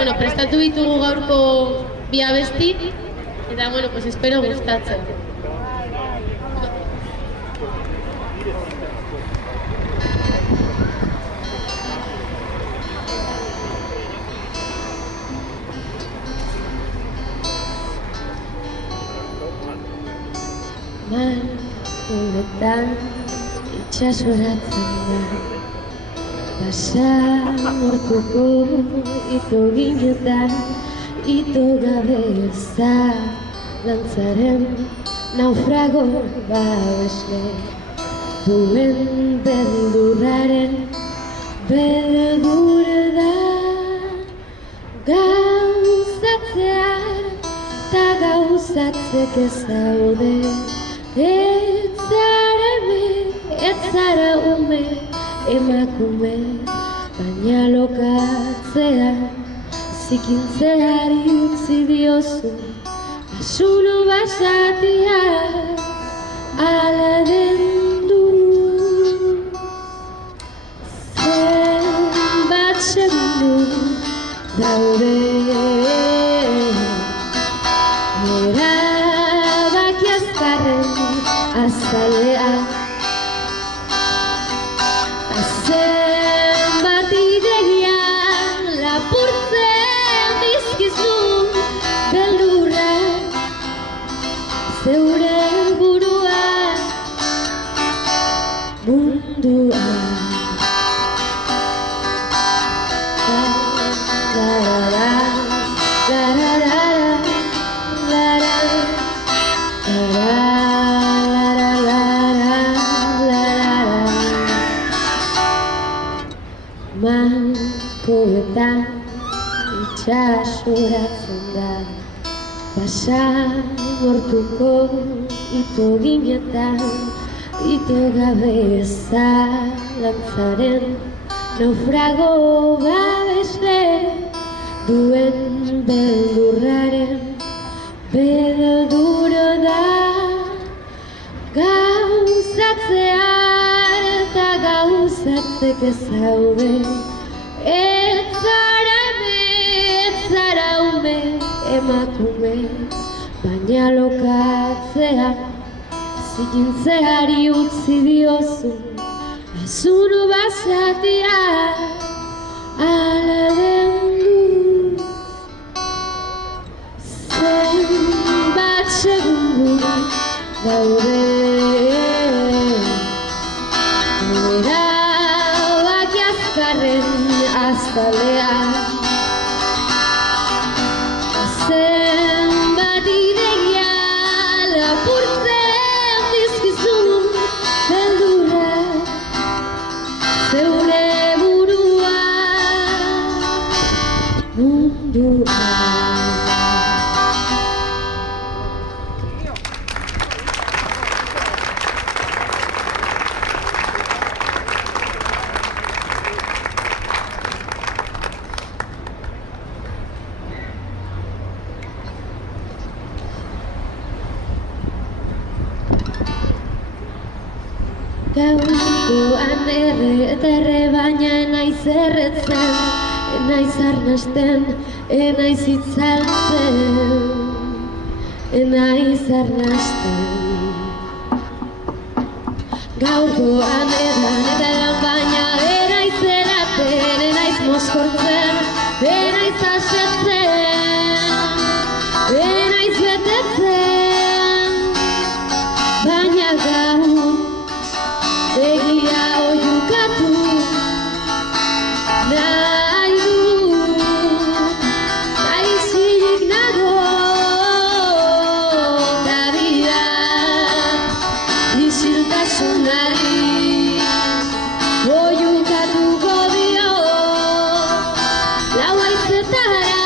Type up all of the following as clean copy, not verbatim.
Bueno, prestatu ditugu gaurko bi abesti, eta, bueno, pues espero gustatzen. Mar uretan itxasoratzen da, pasa hortuko ito ginetan, ito gabe eza lantzaren naufrago babesle, duen beldurraren beldur da, gauzatzear eta gauzatzek ez daude. Ez zara ume, emakume, baina lokatzea, zikintzeari utzi diozu, basuru basatia, ala den du. Zenbat segundu daude, erabaki azkarren azalea, zenbat ideia lapurtzen dizkizu beldurra, zeure burua mundua. Malkoetan itxasoratzen da, pasa hortuko ito ginetan, ito gabe eza lantzaren naufrago babesle, duen beldurraren beldur da, gauzatzear eta gauzatzek ez daude. Ez zara ume, emakume, baina lokatzea, zikintzeari utzi diozu, basuru basatia, ala den du. Zenbat segundu daude, erabaki azkarren azalea, zenbat ideia lapurtzen dizkizu beldurra, zeure burua mundua. Gaurkoan erre baina enaiz erretzen, enaiz arnasten, enaiz itzaltzen, enaiz arnasten. Gaurkoan edan baina enaiz eraten, enaiz mozkortzen, enaiz asetzen, enaiz betetzen, baina gaur egia oiukatu nahi du, naizik nago, da bida isiltasunari oiukatuko dio, lau haizetara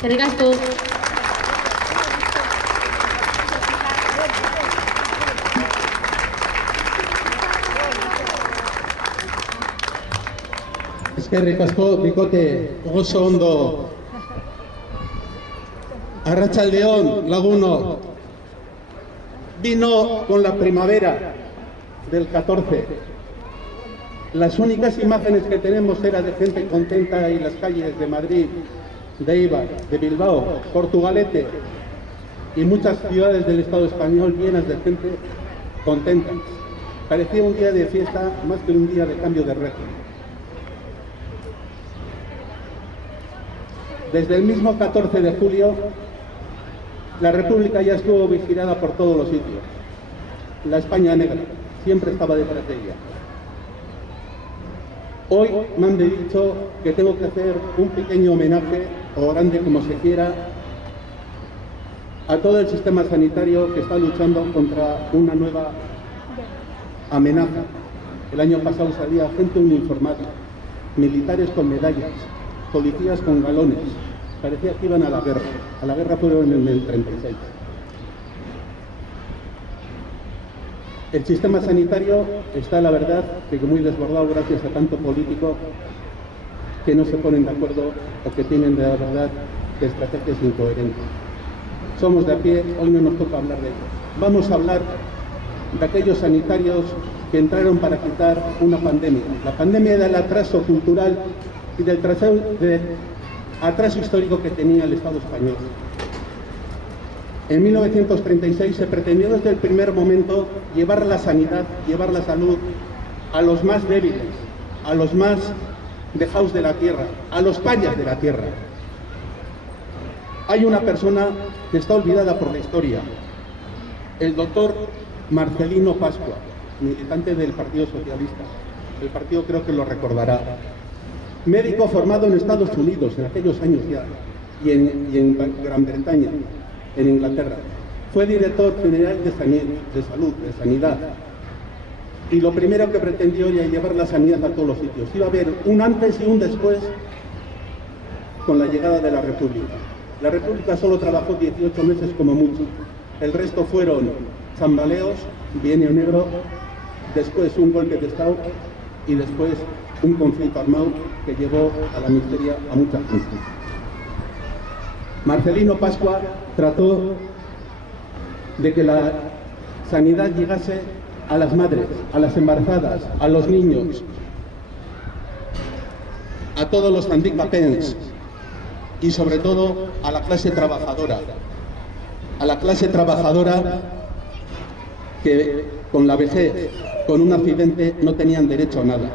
Eskerrik asko. Eskerrik asko, bikote, oso ondo. Arratsaldeon, laguno. Vino con la primavera del 14. Las únicas imágenes que tenemos eran de gente contenta en las calles de Madrid, de Eibar, de Bilbao, Portugalete y muchas ciudades del Estado español llenas de gente contenta. Parecía un día de fiesta más que un día de cambio de régimen. Desde el mismo 14 de julio, la República ya estuvo vigilada por todos los sitios. La España negra siempre estaba detrás de ella. Hoy me han dicho que tengo que hacer un pequeño homenaje, o grande como se quiera, a todo el sistema sanitario que está luchando contra una nueva amenaza. El año pasado salía gente uniformada, militares con medallas, policías con galones. Parecía que iban a la guerra. A la guerra fueron en el 36. El sistema sanitario está, la verdad, que muy desbordado gracias a tanto político que no se ponen de acuerdo o que tienen, de verdad, de estrategias incoherentes. Somos de a pie, hoy no nos toca hablar de ello. Vamos a hablar de aquellos sanitarios que entraron para quitar una pandemia. La pandemia del atraso cultural y del atraso histórico que tenía el Estado español. En 1936 se pretendió desde el primer momento llevar la sanidad, llevar la salud a los más débiles, a los más dejados de la tierra, a los payas de la tierra. Hay una persona que está olvidada por la historia, el doctor Marcelino Pascua, militante del Partido Socialista. El partido creo que lo recordará. Médico formado en Estados Unidos en aquellos años ya, y en Gran Bretaña, en Inglaterra. Fue director general de salud, de sanidad. Y lo primero que pretendió era llevar la sanidad a todos los sitios. Iba a haber un antes y un después con la llegada de la República. La República solo trabajó 18 meses como mucho. El resto fueron chambaleos, bienio negro, después un golpe de Estado y después un conflicto armado que llevó a la miseria a mucha gente. Marcelino Pascua trató de que la sanidad llegase a las madres, a las embarazadas, a los niños, a todos los handicapés y sobre todo a la clase trabajadora. A la clase trabajadora que con la vejez, con un accidente, no tenían derecho a nada.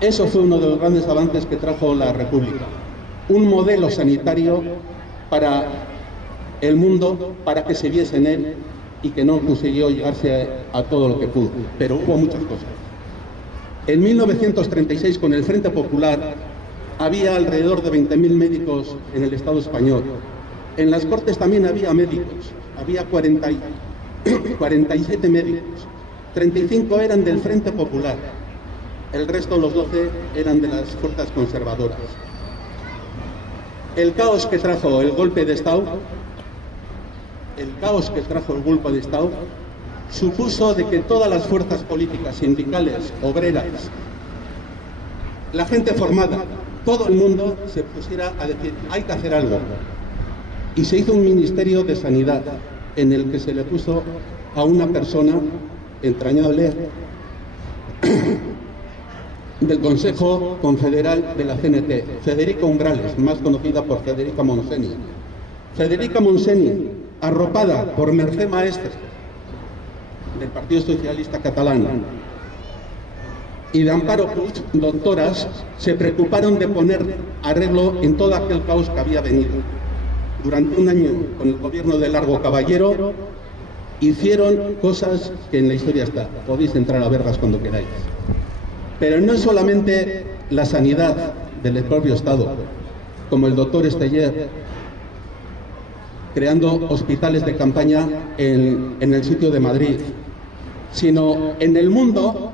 Eso fue uno de los grandes avances que trajo la República. Un modelo sanitario para el mundo, para que se viese en él y que no consiguió llegarse a todo lo que pudo. Pero hubo muchas cosas. En 1936, con el Frente Popular, había alrededor de 20.000 médicos en el Estado español. En las Cortes también había médicos. Había 47 médicos. 35 eran del Frente Popular. El resto, los 12, eran de las fuerzas conservadoras. El caos que trajo el golpe de Estado, supuso de que todas las fuerzas políticas, sindicales, obreras, la gente formada, todo el mundo se pusiera a decir, hay que hacer algo. Y se hizo un Ministerio de Sanidad, en el que se le puso a una persona entrañable del Consejo Confederal de la CNT, Federica Umbrales, más conocida por Federica Montseny. Federica Montseny, arropada por Mercè Maestre, del Partido Socialista Catalán, y de Amparo Puig, doctoras, se preocuparon de poner arreglo en todo aquel caos que había venido. Durante un año, con el gobierno de Largo Caballero, hicieron cosas que en la historia está. Podéis entrar a verlas cuando queráis. Pero no es solamente la sanidad del propio Estado, como el doctor Esteller, creando hospitales de campaña en el sitio de Madrid, sino en el mundo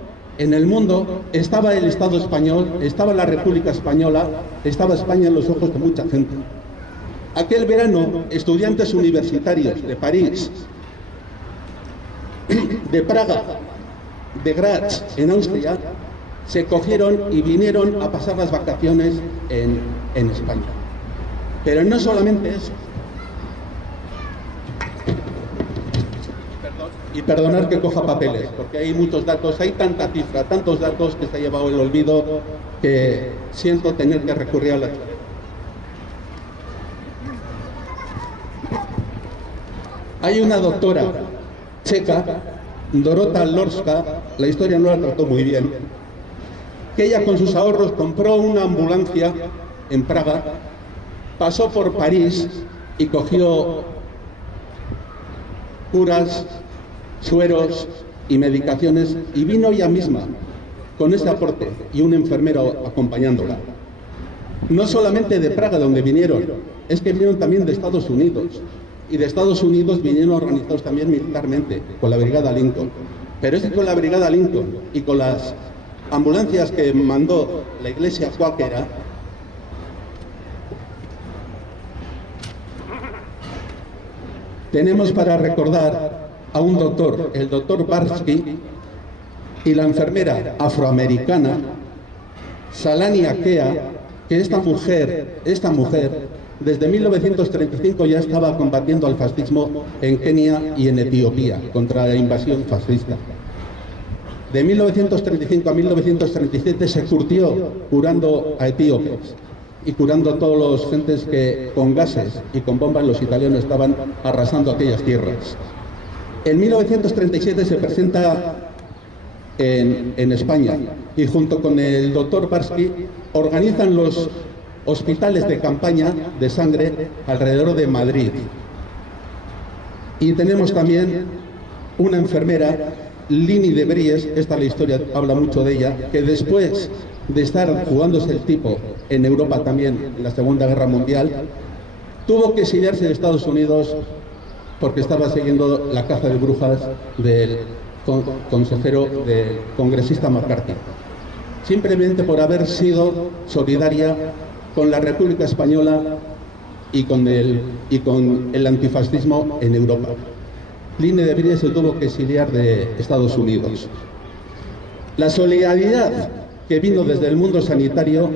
estaba el Estado español, estaba la República Española, estaba España en los ojos de mucha gente. Aquel verano, estudiantes universitarios de París, de Praga, de Graz, en Austria, se cogieron y vinieron a pasar las vacaciones en España. Pero no solamente eso. Y perdonar que coja papeles, porque hay muchos datos, hay tanta cifra, tantos datos que se ha llevado el olvido que siento tener que recurrir a la chuleta. Hay una doctora checa, Dorota Lorska, la historia no la trató muy bien, que ella con sus ahorros compró una ambulancia en Praga, pasó por París y cogió curas, sueros y medicaciones y vino ella misma con ese aporte y un enfermero acompañándola. No solamente de Praga, donde vinieron, es que vinieron también de Estados Unidos. Y de Estados Unidos vinieron organizados también militarmente, con la Brigada Lincoln. Pero es que con la Brigada Lincoln y con las ambulancias que mandó la iglesia cuáquera, tenemos para recordar a un doctor, el doctor Barsky, y la enfermera afroamericana, Salani Akea, que esta mujer, desde 1935 ya estaba combatiendo al fascismo en Kenia y en Etiopía contra la invasión fascista. De 1935 a 1937 se curtió curando a etíopes y curando a todos los gentes que con gases y con bombas los italianos estaban arrasando aquellas tierras. En 1937 se presenta en España y junto con el doctor Barsky organizan los hospitales de campaña de sangre alrededor de Madrid. Y tenemos también una enfermera, Lini de Bries, esta la historia habla mucho de ella, que después de estar jugándose el tipo en Europa también en la Segunda Guerra Mundial, tuvo que exiliarse de Estados Unidos porque estaba siguiendo la caza de brujas del consejero, del congresista McCarthy, simplemente por haber sido solidaria con la República Española y con el antifascismo en Europa. Lini de Bries se tuvo que exiliar de Estados Unidos. La solidaridad que vino desde el mundo sanitario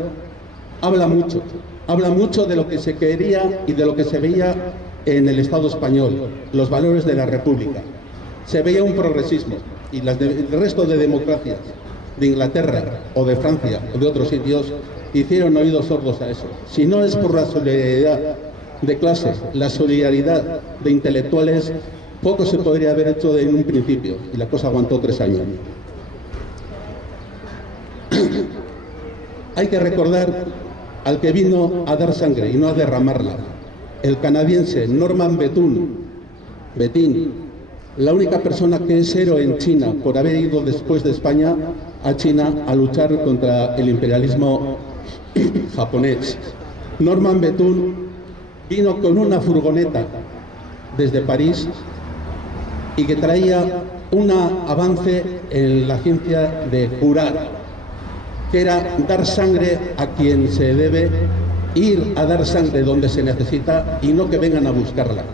habla mucho de lo que se quería y de lo que se veía en el Estado español, los valores de la República. Se veía un progresismo y el resto de democracias de Inglaterra o de Francia o de otros sitios hicieron oídos sordos a eso. Si no es por la solidaridad de clases, la solidaridad de intelectuales, poco se podría haber hecho en un principio y la cosa aguantó 3 años. Hay que recordar al que vino a dar sangre y no a derramarla, el canadiense Norman Bethune, la única persona que es héroe en China por haber ido después de España a China a luchar contra el imperialismo japonés. Norman Bethune vino con una furgoneta desde París y que traía un avance en la ciencia de curar, que era dar sangre a quien se debe, ir a dar sangre donde se necesita y no que vengan a buscarla.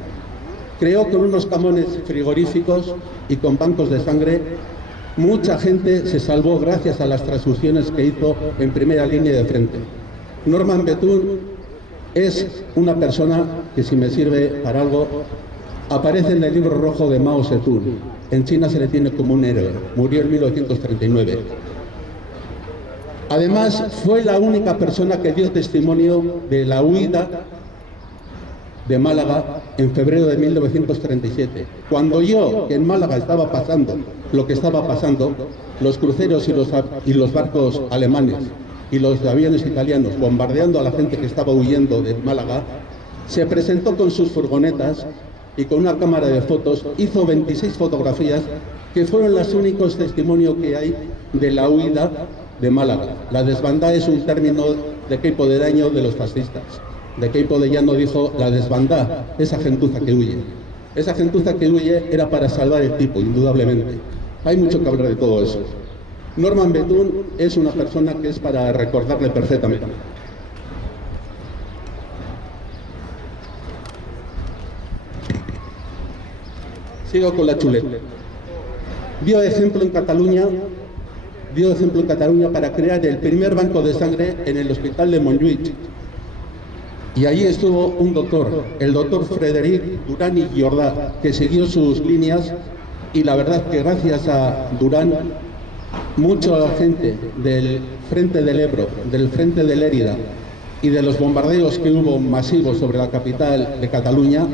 Creó con unos camones frigoríficos y con bancos de sangre. Mucha gente se salvó gracias a las transfusiones que hizo en primera línea de frente. Norman Bethune es una persona que, si me sirve para algo, aparece en el libro rojo de Mao Zedong. En China se le tiene como un héroe. Murió en 1939. Además, fue la única persona que dio testimonio de la huida de Málaga en febrero de 1937. Cuando oyó que en Málaga estaba pasando lo que estaba pasando, los cruceros y los barcos alemanes y los aviones italianos bombardeando a la gente que estaba huyendo de Málaga, se presentó con sus furgonetas y con una cámara de fotos hizo 26 fotografías que fueron los únicos testimonios que hay de la huida de Málaga. La desbandada es un término de Queipo de Daño de los fascistas. De Queipo de Llano dijo la desbandada, esa gentuza que huye. Esa gentuza que huye era para salvar el tipo, indudablemente. Hay mucho que hablar de todo eso. Norman Bethune es una persona que es para recordarle perfectamente. Sigo con la chuleta. Dio ejemplo en Cataluña para crear el primer banco de sangre en el hospital de Montjuïc. Y allí estuvo un doctor, el doctor Frederic Durán y Jordà, que siguió sus líneas, y la verdad que gracias a Durán, mucha gente del frente del Ebro, del frente de Lérida y de los bombardeos que hubo masivos sobre la capital de Cataluña,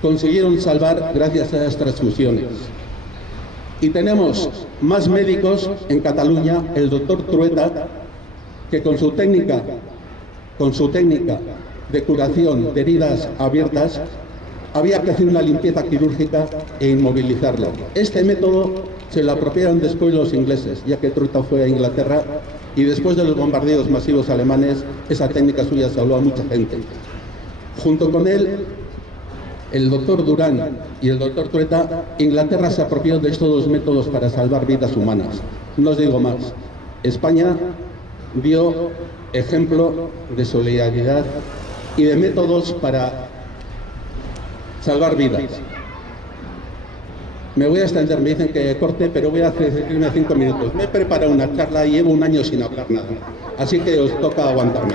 consiguieron salvar gracias a las transfusiones. Y tenemos más médicos en Cataluña, el doctor Trueta, que con su técnica de curación de heridas abiertas, había que hacer una limpieza quirúrgica e inmovilizarlo. Este método se lo apropiaron después los ingleses, ya que Trueta fue a Inglaterra y después de los bombardeos masivos alemanes, esa técnica suya salvó a mucha gente. Junto con él, el doctor Durán y el doctor Trueta, Inglaterra se apropió de estos dos métodos para salvar vidas humanas. No os digo más. España dio ejemplo de solidaridad y de métodos para salvar vidas. Me voy a extender, me dicen que corte, pero voy a hacerme 5 minutos. Me he preparado una charla y llevo un año sin hablar nada, así que os toca aguantarme.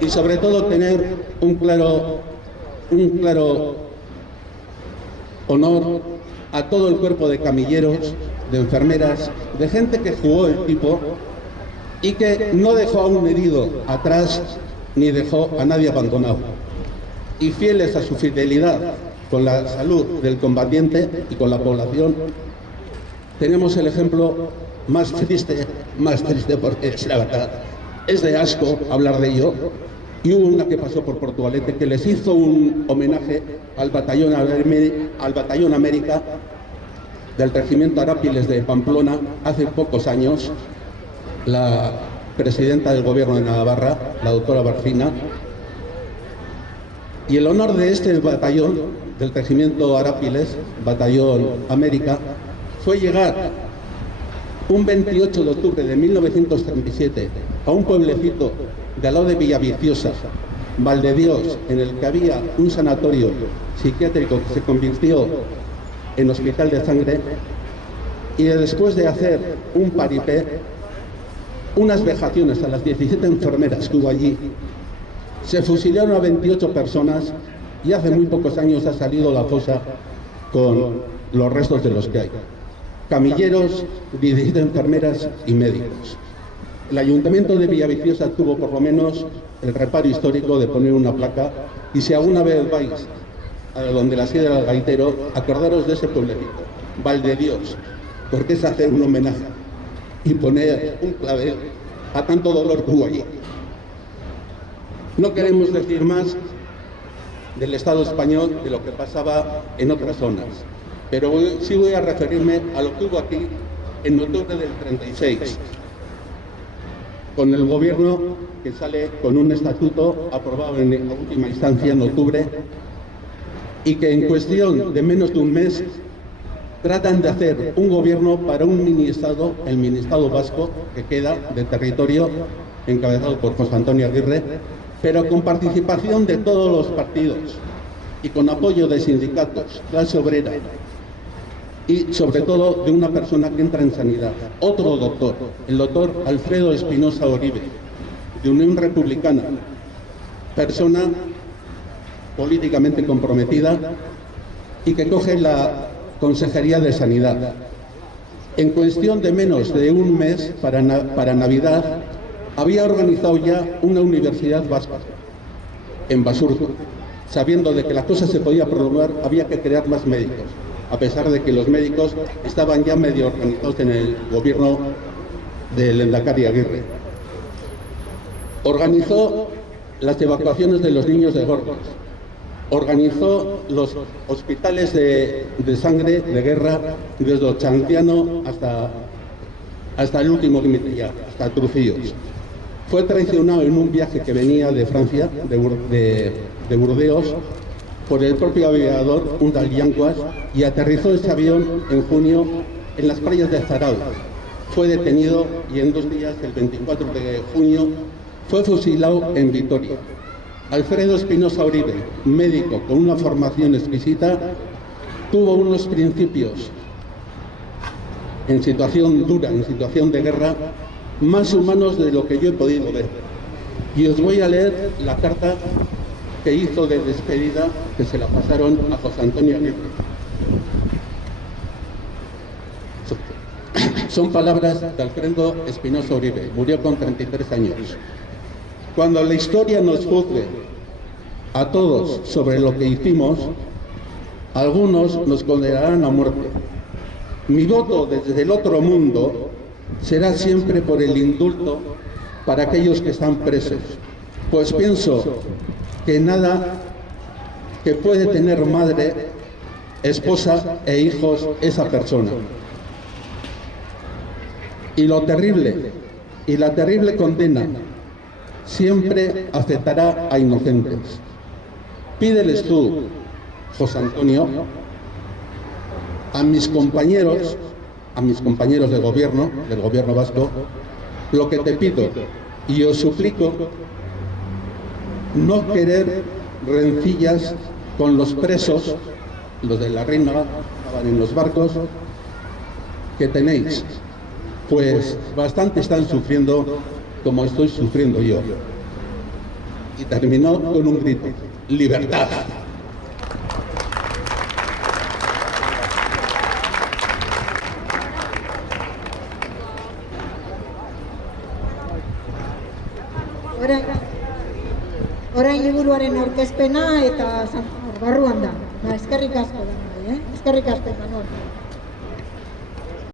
Y sobre todo tener un claro honor a todo el cuerpo de camilleros, de enfermeras, de gente que jugó el tipo y que no dejó a un herido atrás ni dejó a nadie abandonado. Y fieles a su fidelidad con la salud del combatiente y con la población, tenemos el ejemplo más triste porque es la verdad, es de asco hablar de ello. Y hubo una que pasó por Portugalete que les hizo un homenaje al batallón América del regimiento Arápiles de Pamplona hace pocos años. La presidenta del gobierno de Navarra, la doctora Barcina, y el honor de este batallón del regimiento Arápiles, batallón América, fue llegar un 28 de octubre de 1937 a un pueblecito de al lado de Villaviciosa, Valdedios, en el que había un sanatorio psiquiátrico que se convirtió en hospital de sangre, y después de hacer un paripé, unas vejaciones a las 17 enfermeras que hubo allí, se fusilaron a 28 personas y hace muy pocos años ha salido la fosa con los restos de los que hay. Camilleros, 17 enfermeras y médicos. El Ayuntamiento de Villaviciosa tuvo por lo menos el reparo histórico de poner una placa, y si alguna vez vais a donde la sede del gaitero, acordaros de ese pueblecito, Valdedios, porque es hacer un homenaje y poner un clavel a tanto dolor que hubo allí. No queremos decir más del Estado español de lo que pasaba en otras zonas, pero sí voy a referirme a lo que hubo aquí en octubre del 36, con el gobierno que sale con un estatuto aprobado en última instancia en octubre, y que en cuestión de menos de un mes tratan de hacer un gobierno para un mini-estado, el mini-estado vasco, que queda de territorio encabezado por José Antonio Aguirre, pero con participación de todos los partidos y con apoyo de sindicatos, clase obrera y sobre todo de una persona que entra en sanidad, otro doctor, el doctor Alfredo Espinosa Oribe, de Unión Republicana, persona políticamente comprometida y que coge la Consejería de Sanidad. En cuestión de menos de un mes, para Navidad, había organizado ya una universidad vasca en Basurto. Sabiendo de que la cosa se podía prolongar, había que crear más médicos, a pesar de que los médicos estaban ya medio organizados en el gobierno del Lehendakari Aguirre. Organizó las evacuaciones de los niños de Gorgos, organizó los hospitales de sangre de guerra desde Ochandiano hasta el último límite ya, hasta Trujillos. Fue traicionado en un viaje que venía de Francia, de Burdeos, por el propio aviador, un tal Yanquas, y aterrizó ese avión en junio en las playas de Zarauz. Fue detenido y en 2 días, el 24 de junio, fue fusilado en Vitoria. Alfredo Espinosa Oribe, médico con una formación exquisita, tuvo unos principios en situación dura, en situación de guerra, más humanos de lo que yo he podido ver. Y os voy a leer la carta que hizo de despedida, que se la pasaron a José Antonio Aguirre. Son palabras de Alfredo Espinosa Uribe, murió con 33 años. Cuando la historia nos juzgue a todos sobre lo que hicimos, algunos nos condenarán a muerte. Mi voto desde el otro mundo será siempre por el indulto para aquellos que están presos, pues pienso que nada que puede tener madre, esposa e hijos esa persona. Y la terrible condena siempre aceptará a inocentes. Pídeles tú, José Antonio, a mis compañeros de gobierno, del gobierno vasco, lo que te pido y os suplico, no querer rencillas con los presos, los de la Reina, en los barcos que tenéis, pues bastante están sufriendo como estoy sufriendo yo. Y terminó con un grito: ¡libertad! Orain liburuaren aurkezpena eta barruan da. Eskerrik asko da, eskerrik asko, Manol.